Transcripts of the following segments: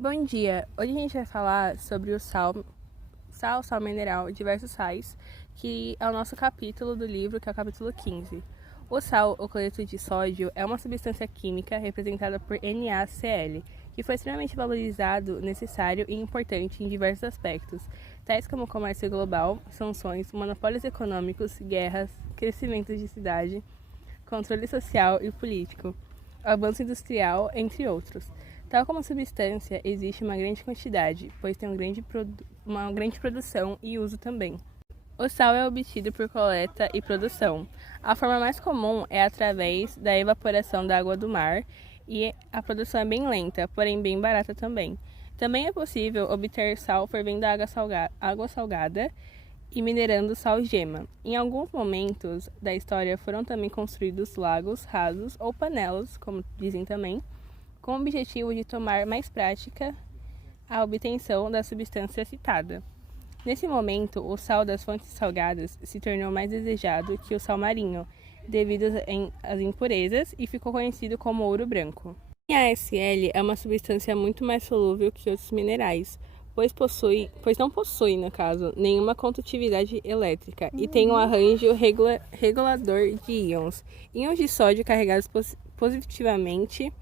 Bom dia! Hoje a gente vai falar sobre o sal mineral, diversos sais, que é o nosso capítulo do livro, que é o capítulo 15. O sal, o cloreto de sódio, é uma substância química representada por NaCl, que foi extremamente valorizado, necessário e importante em diversos aspectos, tais como comércio global, sanções, monopólios econômicos, guerras, crescimento de cidade, controle social e político, avanço industrial, entre outros. Tal como substância, existe uma grande quantidade, pois tem uma grande produção e uso também. O sal é obtido por coleta e produção. A forma mais comum é através da evaporação da água do mar, e a produção é bem lenta, porém bem barata também. Também é possível obter sal fervendo água salgada e minerando sal-gema. Em alguns momentos da história foram também construídos lagos rasos ou panelas, como dizem também, com o objetivo de tornar mais prática a obtenção da substância citada. Nesse momento, o sal das fontes salgadas se tornou mais desejado que o sal marinho, devido às impurezas, e ficou conhecido como ouro branco. A ASL é uma substância muito mais solúvel que outros minerais, pois não possui, no caso, nenhuma condutividade elétrica e tem um arranjo regulador de íons. Íons de sódio carregados positivamente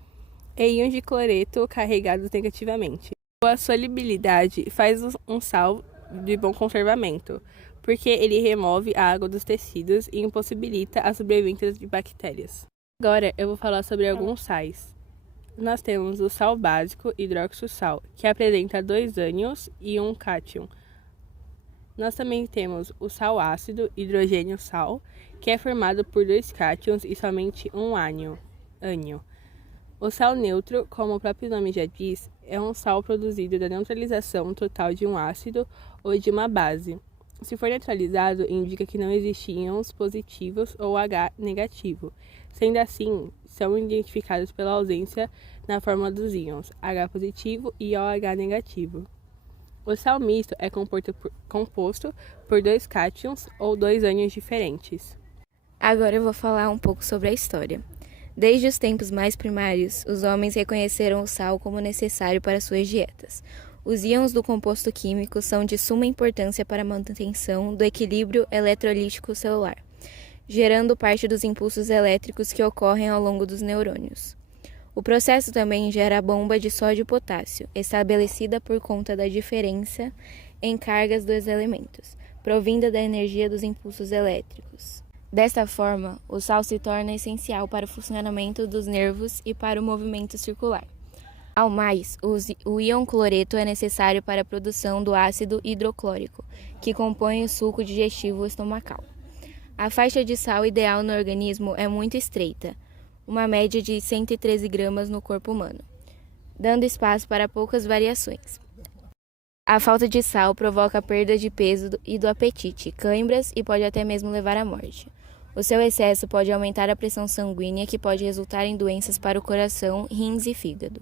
e íons de cloreto carregados negativamente. A solubilidade faz um sal de bom conservamento, porque ele remove a água dos tecidos e impossibilita a sobrevivência de bactérias. Agora eu vou falar sobre alguns sais. Nós temos o sal básico hidroxossal, que apresenta 2 ânions e um cátion. Nós também temos o sal ácido hidrogênio sal, que é formado por 2 cátions e somente um ânion. O sal neutro, como o próprio nome já diz, é um sal produzido da neutralização total de um ácido ou de uma base. Se for neutralizado, indica que não existem íons positivos ou H negativo. Sendo assim, são identificados pela ausência na fórmula dos íons H positivo e OH negativo. O sal misto é composto por 2 cátions ou 2 ânions diferentes. Agora eu vou falar um pouco sobre a história. Desde os tempos mais primários, os homens reconheceram o sal como necessário para suas dietas. Os íons do composto químico são de suma importância para a manutenção do equilíbrio eletrolítico celular, gerando parte dos impulsos elétricos que ocorrem ao longo dos neurônios. O processo também gera a bomba de sódio e potássio, estabelecida por conta da diferença em cargas dos elementos, provinda da energia dos impulsos elétricos. Desta forma, o sal se torna essencial para o funcionamento dos nervos e para o movimento circular. Ao mais, o íon cloreto é necessário para a produção do ácido hidroclórico, que compõe o suco digestivo estomacal. A faixa de sal ideal no organismo é muito estreita, uma média de 113 gramas no corpo humano, dando espaço para poucas variações. A falta de sal provoca perda de peso e do apetite, cãibras e pode até mesmo levar à morte. O seu excesso pode aumentar a pressão sanguínea, que pode resultar em doenças para o coração, rins e fígado.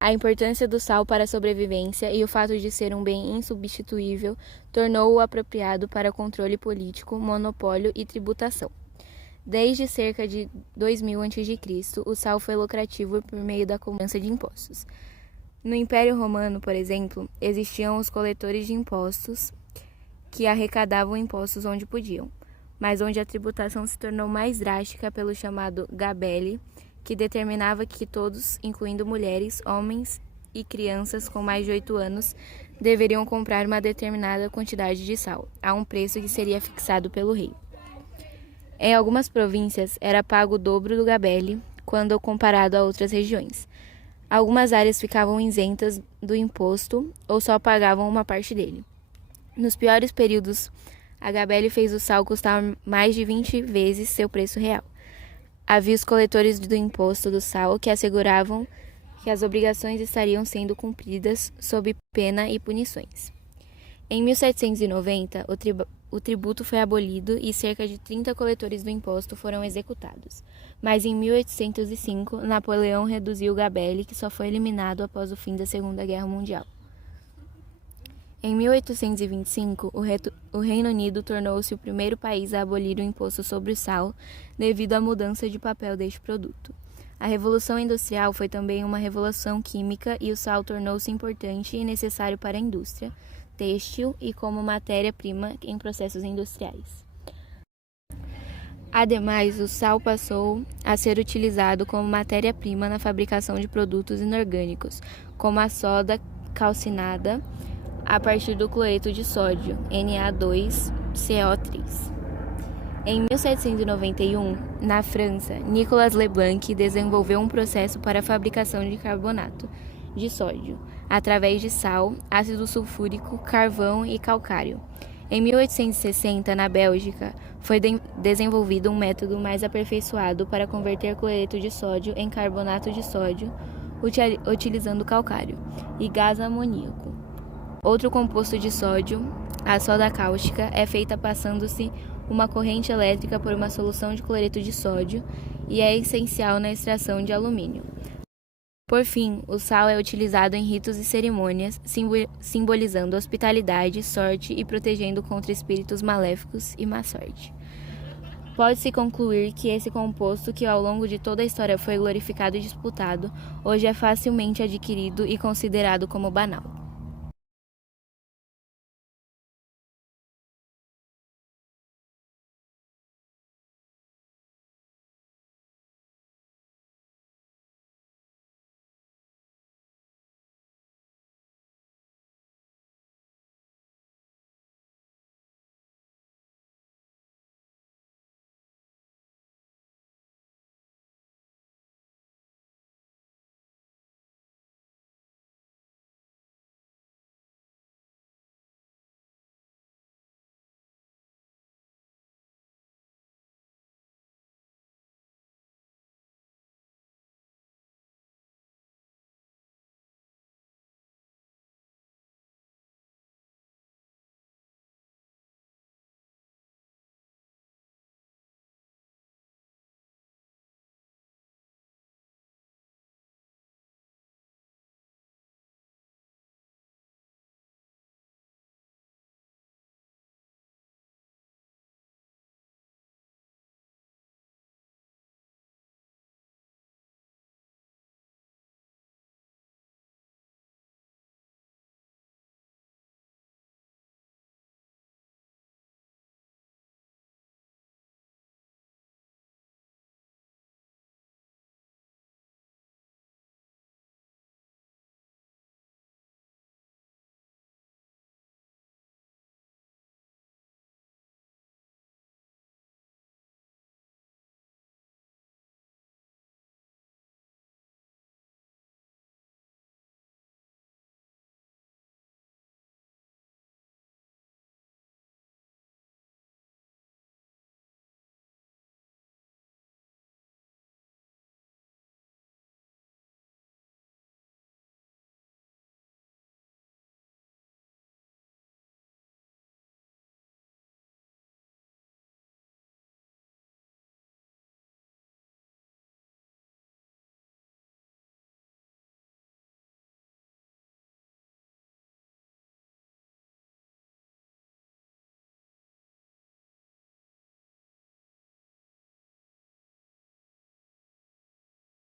A importância do sal para a sobrevivência e o fato de ser um bem insubstituível tornou-o apropriado para controle político, monopólio e tributação. Desde cerca de 2000 a.C., o sal foi lucrativo por meio da cobrança de impostos. No Império Romano, por exemplo, existiam os coletores de impostos que arrecadavam impostos onde podiam, mas onde a tributação se tornou mais drástica pelo chamado gabelle, que determinava que todos, incluindo mulheres, homens e crianças com mais de 8 anos, deveriam comprar uma determinada quantidade de sal, a um preço que seria fixado pelo rei. Em algumas províncias, era pago o dobro do gabelle quando comparado a outras regiões. Algumas áreas ficavam isentas do imposto ou só pagavam uma parte dele. Nos piores períodos, a gabelle fez o sal custar mais de 20 vezes seu preço real. Havia os coletores do imposto do sal que asseguravam que as obrigações estariam sendo cumpridas sob pena e punições. Em 1790, o tributo foi abolido e cerca de 30 coletores do imposto foram executados. Mas em 1805, Napoleão reduziu o gabelle, que só foi eliminado após o fim da Segunda Guerra Mundial. Em 1825, o Reino Unido tornou-se o primeiro país a abolir o imposto sobre o sal devido à mudança de papel deste produto. A Revolução Industrial foi também uma revolução química e o sal tornou-se importante e necessário para a indústria têxtil e como matéria-prima em processos industriais. Ademais, o sal passou a ser utilizado como matéria-prima na fabricação de produtos inorgânicos, como a soda calcinada a partir do cloreto de sódio, Na2CO3. Em 1791, na França, Nicolas Leblanc desenvolveu um processo para a fabricação de carbonato de sódio, através de sal, ácido sulfúrico, carvão e calcário. Em 1860, na Bélgica, foi desenvolvido um método mais aperfeiçoado para converter cloreto de sódio em carbonato de sódio, utilizando calcário e gás amoníaco. Outro composto de sódio, a soda cáustica, é feita passando-se uma corrente elétrica por uma solução de cloreto de sódio e é essencial na extração de alumínio. Por fim, o sal é utilizado em ritos e cerimônias, simbolizando hospitalidade, sorte e protegendo contra espíritos maléficos e má sorte. Pode-se concluir que esse composto, que ao longo de toda a história foi glorificado e disputado, hoje é facilmente adquirido e considerado como banal.